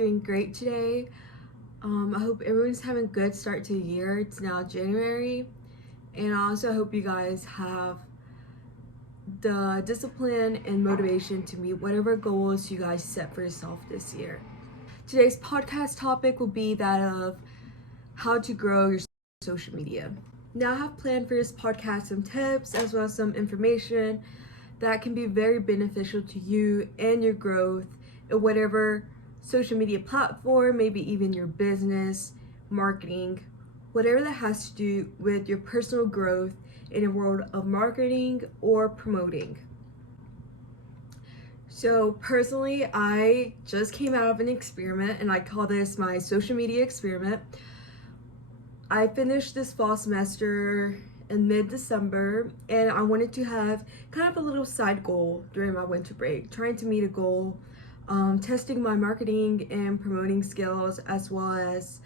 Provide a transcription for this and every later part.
doing great today. I hope everyone's having a good start to the year. It's now January, and I also hope you guys have the discipline and motivation to meet whatever goals you guys set for yourself this year. Today's podcast topic will be that of how to grow your social media. Now, I have planned for this podcast some tips as well as some information that can be very beneficial to you and your growth in whatever social media platform, maybe even your business, marketing, whatever that has to do with your personal growth in a world of marketing or promoting. So personally, I just came out of an experiment, and I call this my social media experiment. I finished this fall semester in mid-December, and I wanted to have kind of a little side goal during my winter break, trying to meet a goal, testing my marketing and promoting skills, as well as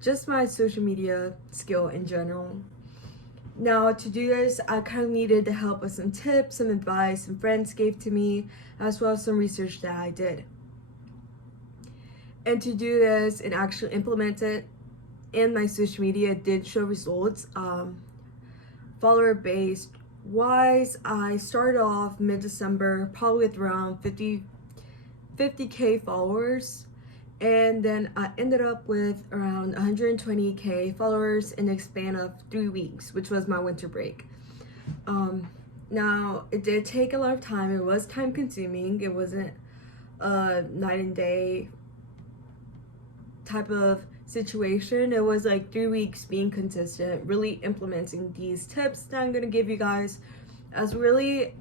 just my social media skill in general. Now, to do this, I kind of needed the help of some tips, some advice some friends gave to me, as well as some research that I did. And to do this and actually implement it in my social media did show results. Follower based wise, I started off mid-December probably with around 50k followers, and then I ended up with around 120k followers in the span of 3 weeks, which was my winter break. Now, it did take a lot of time. It was time consuming. It wasn't a night and day type of situation. It was like 3 weeks being consistent, really implementing these tips that I'm going to give you guys, as really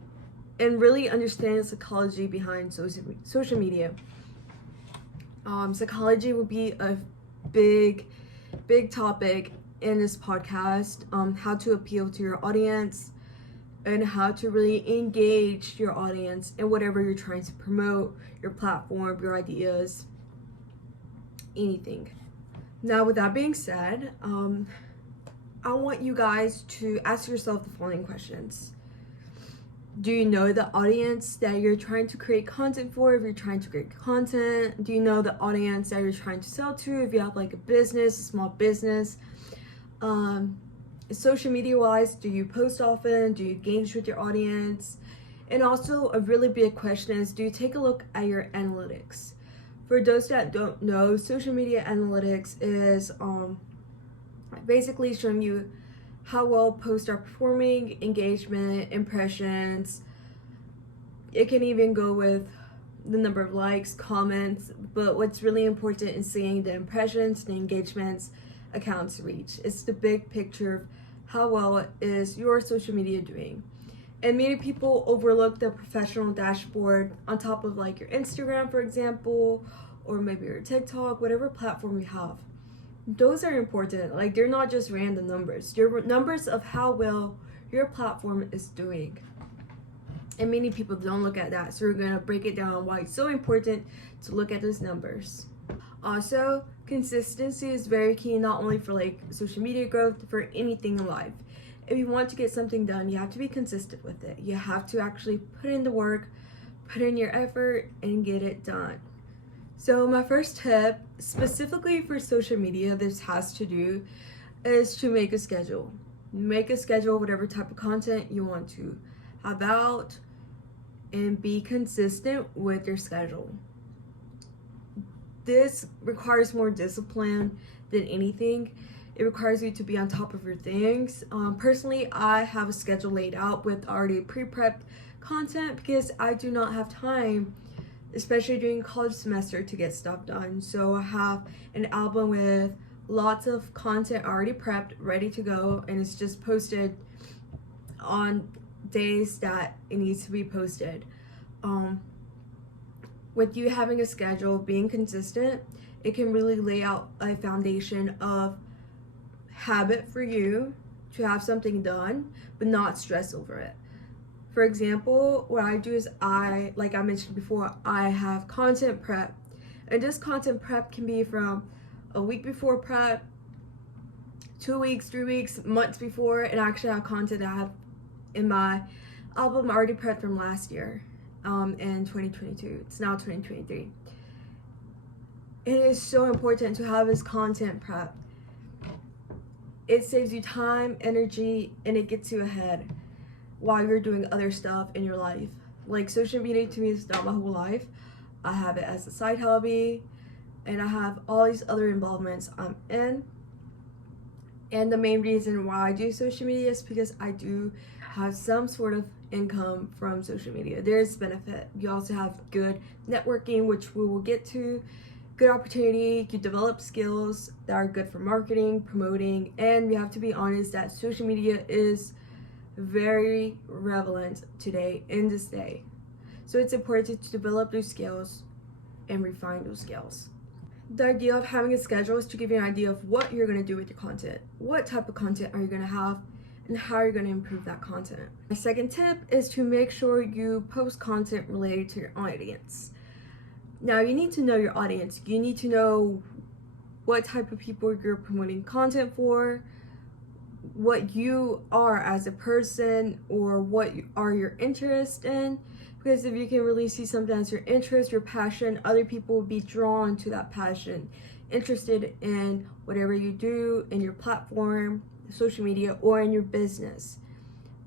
understand the psychology behind social media. Psychology will be a big topic in this podcast. How to appeal to your audience and how to really engage your audience in whatever you're trying to promote, your platform, your ideas, anything. Now, with that being said, I want you guys to ask yourself the following questions. Do you know the audience that you're trying to create content for? If you're trying to create content, do you know the audience that you're trying to sell to? If you have like a business, a small business, social media wise, do you post often? Do you engage with your audience? And also a really big question is, do you take a look at your analytics? For those that don't know, social media analytics is basically showing you how well posts are performing, engagement, impressions. It can even go with the number of likes, comments, but what's really important is seeing the impressions, the engagements, accounts reach. It's the big picture of how well is your social media doing. And many people overlook the professional dashboard on top of like your Instagram, for example, or maybe your TikTok, whatever platform you have. Those are important. Like, they're not just random numbers. They're numbers of how well your platform is doing. And many people don't look at that. So we're going to break it down why it's so important to look at those numbers. Also, consistency is very key, not only for like social media growth, for anything in life. If you want to get something done, you have to be consistent with it. You have to actually put in the work, put in your effort, and get it done. So my first tip, specifically for social media, this has to do, is to make a schedule. Make a schedule, whatever type of content you want to have out, and be consistent with your schedule. This requires more discipline than anything. It requires you to be on top of your things. Personally, I have a schedule laid out with already pre-prepped content because I do not have time, especially during college semester, to get stuff done. So I have an album with lots of content already prepped, ready to go, and it's just posted on days that it needs to be posted. With you having a schedule, being consistent, it can really lay out a foundation of habit for you to have something done, but not stress over it. For example, what I do is like I mentioned before, I have content prep. And this content prep can be from a week before prep, 2 weeks, 3 weeks, months before, and I actually have content that I have in my album already prepped from last year, in 2022. It's now 2023. it is so important to have this content prep. It saves you time, energy, and it gets you ahead while you're doing other stuff in your life. Like, social media to me is not my whole life. I have it as a side hobby, and I have all these other involvements I'm in. And the main reason why I do social media is because I do have some sort of income from social media. There's benefit. You also have good networking, which we will get to, good opportunity. You develop skills that are good for marketing, promoting, and we have to be honest that social media is very relevant today, in this day. So it's important to develop those skills and refine those skills. The idea of having a schedule is to give you an idea of what you're going to do with your content. What type of content are you going to have, and how you're going to improve that content. My second tip is to make sure you post content related to your audience. Now, you need to know your audience. You need to know what type of people you're promoting content for, what you are as a person, or what are your interests in. Because if you can really see something as your interest, your passion, other people will be drawn to that passion, interested in whatever you do in your platform, social media, or in your business.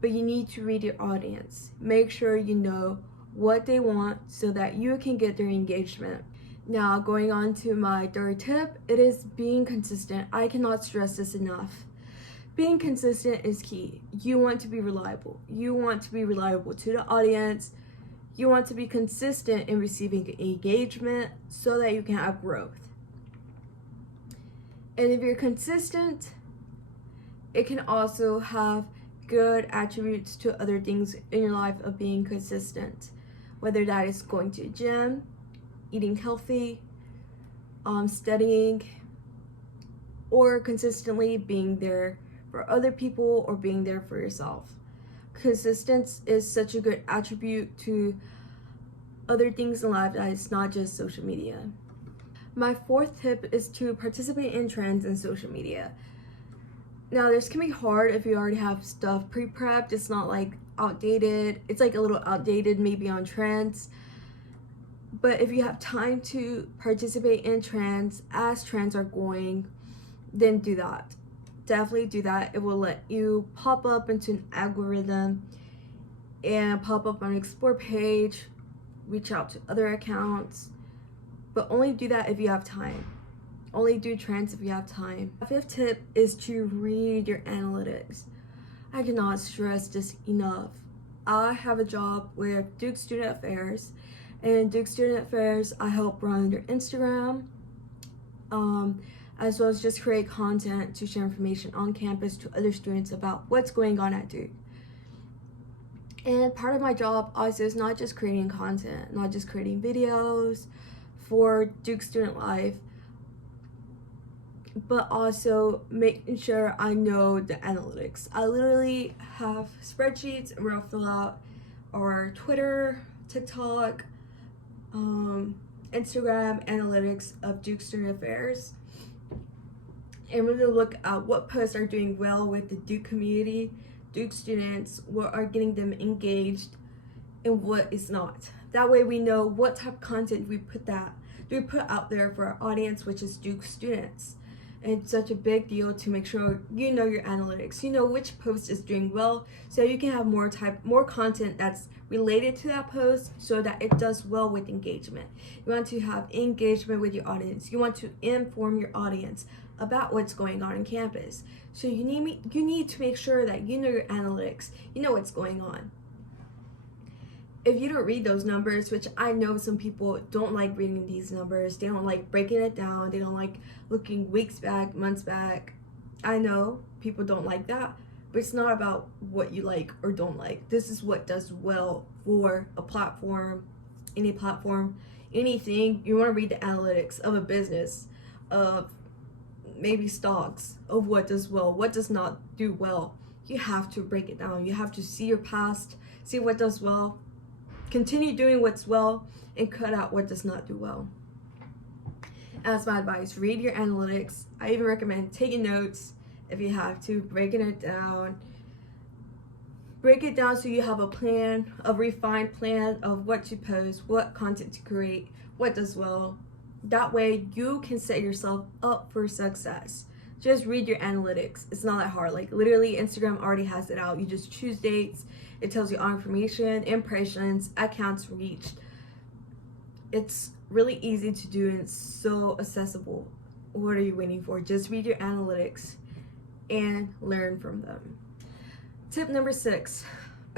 But you need to read your audience. Make sure you know what they want so that you can get their engagement. Now, going on to my third tip, it is being consistent. I cannot stress this enough. Being consistent is key. You want to be reliable. You want to be reliable to the audience. You want to be consistent in receiving engagement so that you can have growth. And if you're consistent, it can also have good attributes to other things in your life of being consistent. Whether that is going to the gym, eating healthy, studying, or consistently being there for other people or being there for yourself. Consistency is such a good attribute to other things in life that it's not just social media. My fourth tip is to participate in trends in social media. Now, this can be hard if you already have stuff pre-prepped. It's not like outdated. It's like a little outdated maybe on trends. But if you have time to participate in trends as trends are going, then do that. Definitely do that. It will let you pop up into an algorithm and pop up on an explore page, reach out to other accounts, but only do that if you have time. Only do trends if you have time. My fifth tip is to read your analytics. I cannot stress this enough. I have a job with Duke Student Affairs, and Duke Student Affairs, I help run their Instagram, as well as just create content to share information on campus to other students about what's going on at Duke. And part of my job also is not just creating content, not just creating videos for Duke Student Life, but also making sure I know the analytics. I literally have spreadsheets where I'll fill out our Twitter, TikTok, Instagram analytics of Duke Student Affairs, and really look at what posts are doing well with the Duke community, Duke students, what are getting them engaged, and what is not. That way we know what type of content we put out there for our audience, which is Duke students. And it's such a big deal to make sure you know your analytics. You know which post is doing well, so you can have more content that's related to that post so that it does well with engagement. You want to have engagement with your audience. You want to inform your audience about what's going on campus. So you need to make sure that you know your analytics. You know what's going on. If you don't read those numbers, which I know some people don't like reading these numbers, they don't like breaking it down, they don't like looking weeks back, months back. I know people don't like that, but it's not about what you like or don't like. This is what does well for a platform, any platform, anything. You want to read the analytics of a business, of maybe stocks, of what does well, what does not do well. You have to break it down. You have to see your past, see what does well, continue doing what's well, and cut out what does not do well. As my advice, read your analytics. I even recommend taking notes if you have to, breaking it down. Break it down so you have a plan, a refined plan of what to post, what content to create, what does well, That way you can set yourself up for success. Just read your analytics. It's not that hard. Like literally Instagram already has it out. You just choose dates. It tells you all information, impressions, accounts reached. It's really easy to do and it's so accessible. What are you waiting for? Just read your analytics and learn from them. Tip number 6.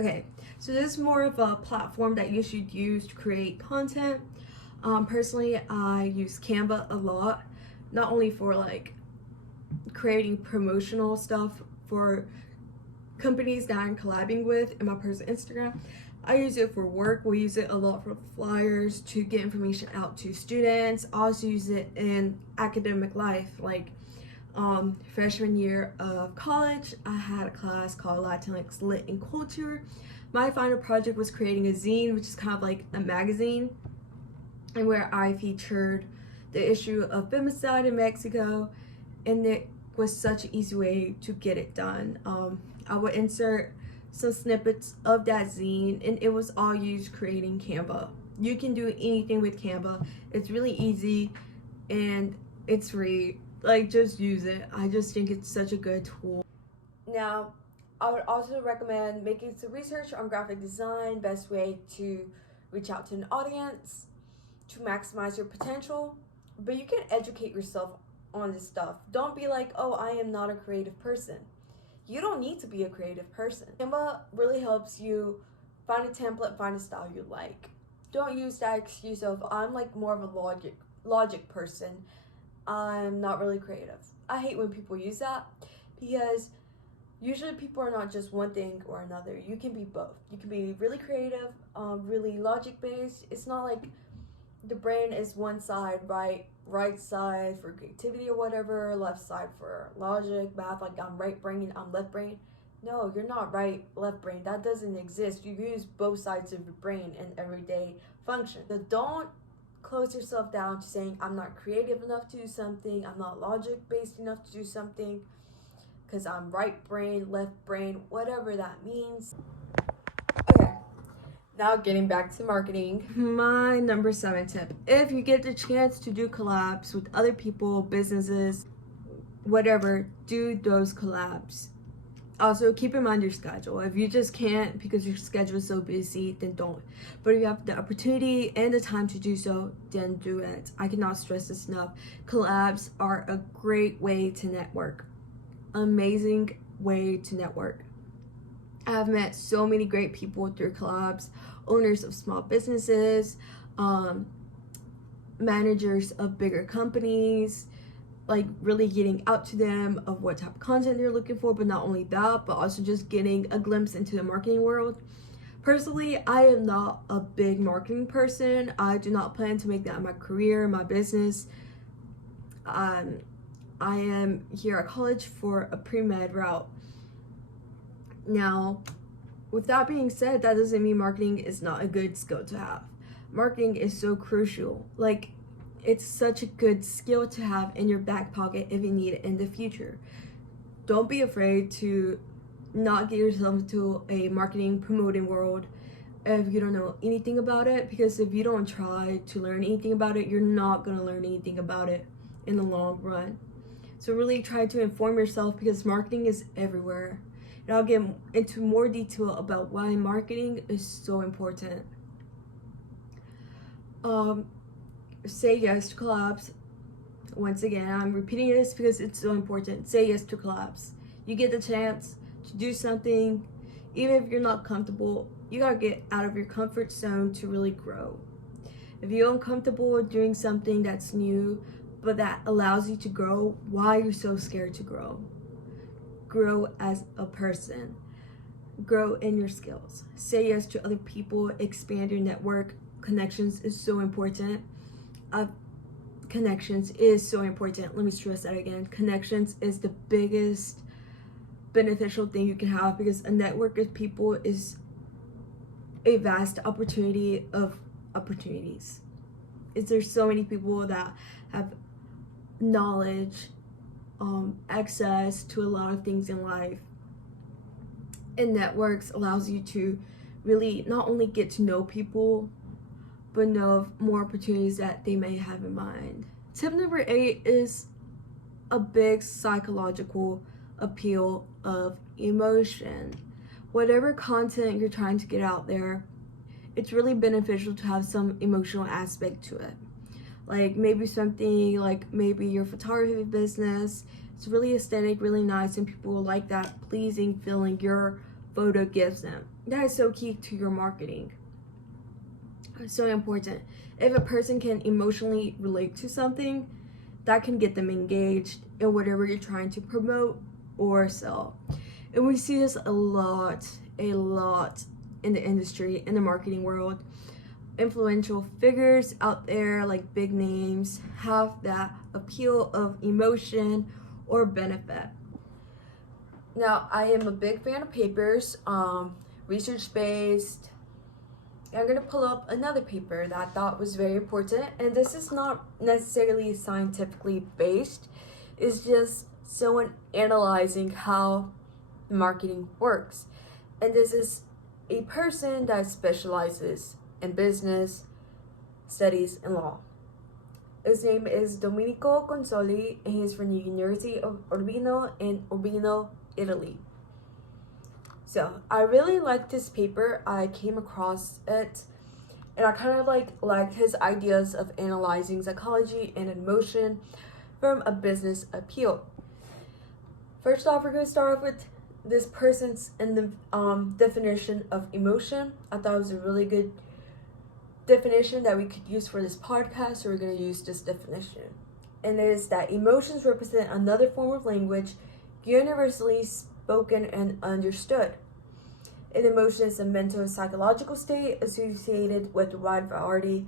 Okay, so this is more of a platform that you should use to create content. Personally, I use Canva a lot, not only for like creating promotional stuff for companies that I'm collabing with in my personal Instagram. I use it for work. We use it a lot for flyers to get information out to students. I also use it in academic life, like freshman year of college, I had a class called Latinx Lit and Culture. My final project was creating a zine, which is kind of like a magazine, and where I featured the issue of femicide in Mexico, and it was such an easy way to get it done. I would insert some snippets of that zine, and it was all used creating Canva. You can do anything with Canva. It's really easy, and it's free. Like, just use it. I just think it's such a good tool. Now, I would also recommend making some research on graphic design, best way to reach out to an audience, to maximize your potential. But you can educate yourself on this stuff. Don't be like, oh, I am not a creative person. You don't need to be a creative person. Canva really helps you find a template, find a style you like. Don't use that excuse of, I'm like more of a logic person. I'm not really creative. I hate when people use that because usually people are not just one thing or another. You can be both. You can be really creative, really logic based. It's not like the brain is one side, right side for creativity or whatever, left side for logic, math, like I'm right brain, I'm left brain. No, you're not right, left brain. That doesn't exist. You use both sides of your brain in everyday function. So don't close yourself down to saying I'm not creative enough to do something, I'm not logic based enough to do something, because I'm right brain, left brain, whatever that means. Okay, now getting back to marketing. My number 7 tip: if you get the chance to do collabs with other people, businesses, whatever, do those collabs. Also, keep in mind your schedule. If you just can't because your schedule is so busy, then don't. But if you have the opportunity and the time to do so, then do it. I cannot stress this enough. Collabs are a great way to network. Amazing way to network. I have met so many great people through collabs, owners of small businesses, managers of bigger companies, like really getting out to them of what type of content they're looking for, but not only that, but also just getting a glimpse into the marketing world. Personally, I am not a big marketing person. I do not plan to make that my career, my business. I am here at college for a pre-med route. Now, with that being said, that doesn't mean marketing is not a good skill to have. Marketing is so crucial. Like, it's such a good skill to have in your back pocket if you need it in the future. Don't be afraid to not get yourself into a marketing promoting world if you don't know anything about it, because if you don't try to learn anything about it, you're not going to learn anything about it in the long run. So really try to inform yourself, because marketing is everywhere. And I'll get into more detail about why marketing is so important. Say yes to collabs. Once again, I'm repeating this because it's so important. Say yes to collabs. You get the chance to do something, even if you're not comfortable, you gotta get out of your comfort zone to really grow. If you're uncomfortable doing something that's new, but that allows you to grow, why are you so scared to grow? Grow as a person. Grow in your skills. Say yes to other people, expand your network. Connections is so important. Connections is so important. Let me stress that again. Connections is the biggest beneficial thing you can have, because a network of people is a vast opportunity of opportunities. There's so many people that have knowledge, access to a lot of things in life, and networks allows you to really not only get to know people, but know of more opportunities that they may have in mind. Tip number 8 is a big psychological appeal of emotion. Whatever content you're trying to get out there, it's really beneficial to have some emotional aspect to it. Like maybe something like maybe your photography business, it's really aesthetic, really nice, and people will like that pleasing feeling your photo gives them. That is so key to your marketing. It's so important. If a person can emotionally relate to something, that can get them engaged in whatever you're trying to promote or sell. And we see this a lot in the industry, in the marketing world. Influential figures out there, like big names, have that appeal of emotion or benefit. Now, I am a big fan of papers, research-based. I'm going to pull up another paper that I thought was very important, and this is not necessarily scientifically based. It's just someone analyzing how marketing works. And this is a person that specializes in business, studies, and law. His name is Domenico Consoli, and he's from the University of Urbino in Urbino, Italy. So I really liked this paper. I came across it, and I kind of liked his ideas of analyzing psychology and emotion from a business appeal. First off, we're going to start off with this person's in the definition of emotion. I thought it was a really good definition that we could use for this podcast, so we're going to use this definition. And it is that emotions represent another form of language universally spoken and understood. An emotion is a mental and psychological state associated with a wide variety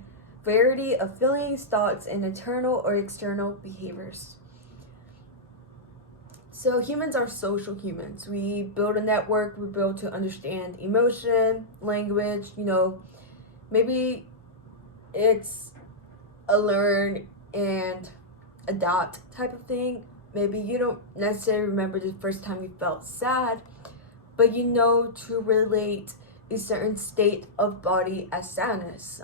of feelings, thoughts, and internal or external behaviors. So humans are social humans. We build a network, we build to understand emotion, language, maybe it's a learn and adopt type of thing. Maybe you don't necessarily remember the first time you felt sad, but you know to relate a certain state of body as sadness.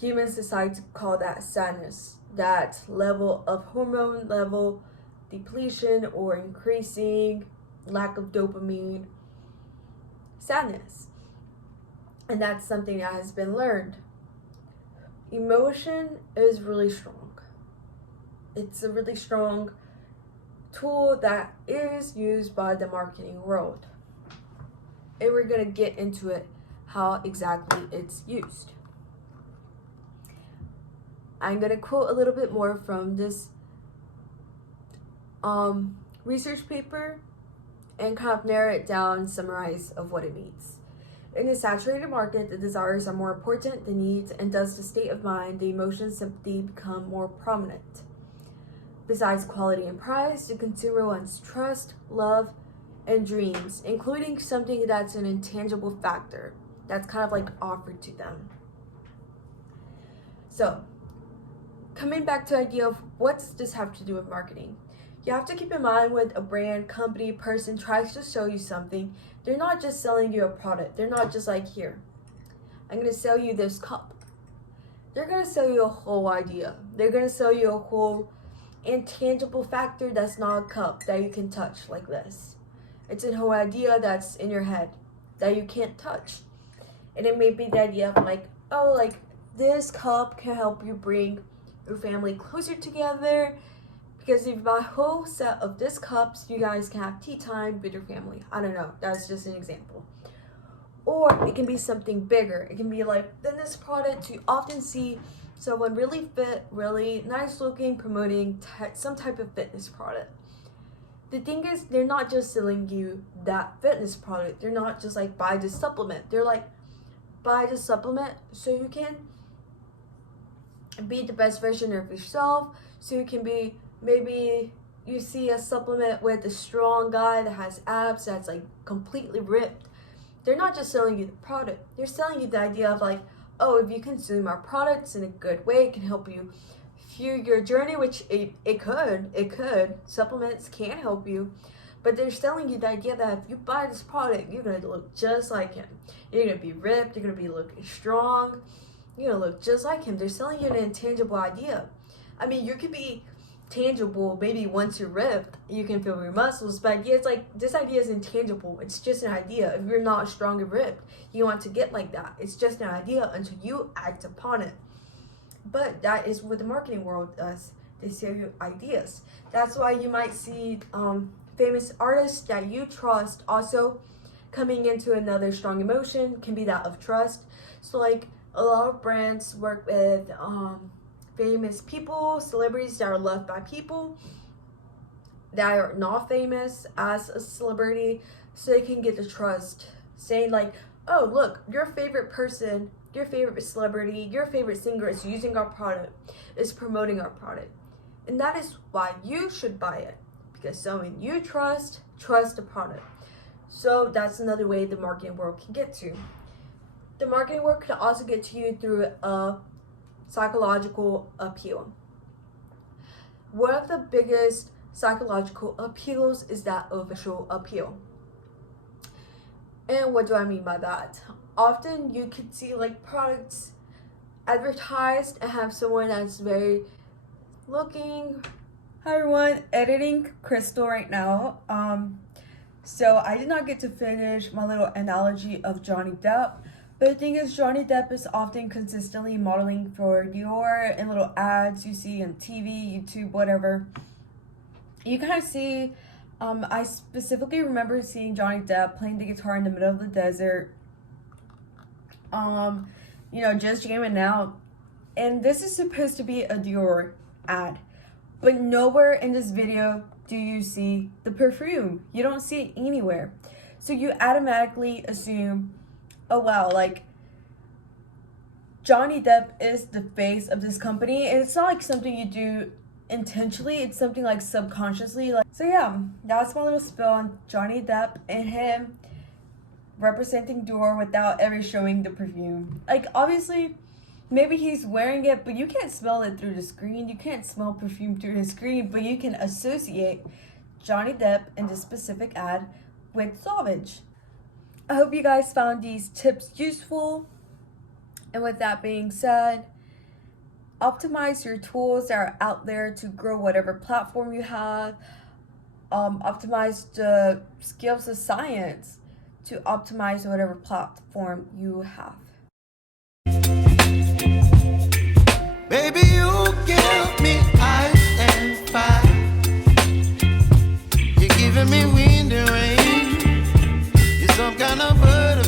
Humans decide to call that sadness, that level of hormone level depletion or increasing lack of dopamine, sadness. And that's something that has been learned. Emotion is really strong. It's a really strong tool that is used by the marketing world. And we're going to get into it, how exactly it's used. I'm going to quote a little bit more from this research paper and kind of narrow it down and summarize of what it means. In a saturated market, the desires are more important than needs, and thus the state of mind, the emotions simply become more prominent. Besides quality and price, the consumer wants trust, love, and dreams, including something that's an intangible factor that's kind of like offered to them. So, coming back to the idea of what does this have to do with marketing? You have to keep in mind when a brand, company, person tries to show you something, they're not just selling you a product. They're not just like, here, I'm going to sell you this cup. They're going to sell you a whole idea. They're going to sell you a whole intangible factor that's not a cup that you can touch like this. It's a whole idea that's in your head that you can't touch. And it may be the idea of this cup can help you bring your family closer together, because if you buy a whole set of this cups, you guys can have tea time with your family. I don't know, that's just an example. Or it can be something bigger. It can be like, then this product, you often see someone really fit, really nice looking, promoting some type of fitness product. The thing is, they're not just selling you that fitness product. They're not just like, buy this supplement. They're like, buy this supplement so you can be the best version of yourself, so you can be, maybe you see a supplement with a strong guy that has abs that's like completely ripped. They're not just selling you the product. They're selling you the idea of like, oh, if you consume our products in a good way, it can help you through your journey, which it could. Supplements can help you. But they're selling you the idea that if you buy this product, you're gonna look just like him. You're gonna be ripped, you're gonna be looking strong, you're gonna look just like him. They're selling you an intangible idea. I mean, you could be tangible, maybe once you're ripped, you can feel your muscles, but yeah, it's like, this idea is intangible. It's just an idea. If you're not strong and ripped, you want to get like that. It's just an idea until you act upon it. But that is what the marketing world does. They sell you ideas. That's why you might see famous artists that you trust also coming into another strong emotion, can be that of trust. So like a lot of brands work with famous people, celebrities that are loved by people that are not famous as a celebrity, so they can get the trust, saying like, oh look, your favorite person, your favorite celebrity, your favorite singer is using our product, is promoting our product, and that is why you should buy it, because someone you trust the product. So that's another way the marketing world can get to. The marketing world can also get to you through a psychological appeal. One of the biggest psychological appeals is that of visual appeal. And what do I mean by that? Often you can see like products advertised and have someone that's very looking. Hi everyone, editing Cristal right now. So I did not get to finish my little analogy of Johnny Depp. But the thing is, Johnny Depp is often consistently modeling for Dior and little ads you see on TV, YouTube, whatever. You kind of see, I specifically remember seeing Johnny Depp playing the guitar in the middle of the desert, you know, just jamming out. And this is supposed to be a Dior ad. But nowhere in this video do you see the perfume. You don't see it anywhere. So you automatically assume, oh wow, like Johnny Depp is the face of this company, and it's not like something you do intentionally, it's something like subconsciously. Like, so yeah, that's my little spill on Johnny Depp and him representing Dior without ever showing the perfume. Like obviously maybe he's wearing it, but you can't smell it through the screen. You can't smell perfume through the screen, but you can associate Johnny Depp in this specific ad with Sauvage. I hope you guys found these tips useful. And with that being said, optimize your tools that are out there to grow whatever platform you have. Optimize the skills of science to optimize whatever platform you have. Baby, you give me ice and fire. You're giving me wind and rain. You're some kind of bird.